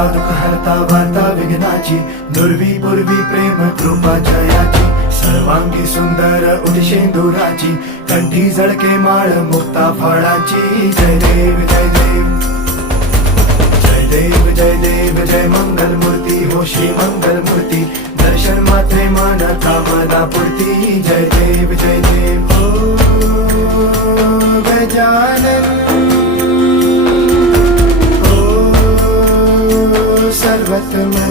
हरता दुःख हरता वार्ता विघ्नाची, दुर्वी पूर्वी प्रेम कृपा जयाची, सर्वांगी सुंदर उदिशेंदुराची, कंठी झळके माळ मुक्ता फळाची. जय देव जय देव जय देव जय देव जय मंगल मूर्ती हो श्री मंगल मूर्ती, दर्शन मात्रे मन कामना पूर्ती. जय देव जय देव हो गजानन हो सर्वतमन.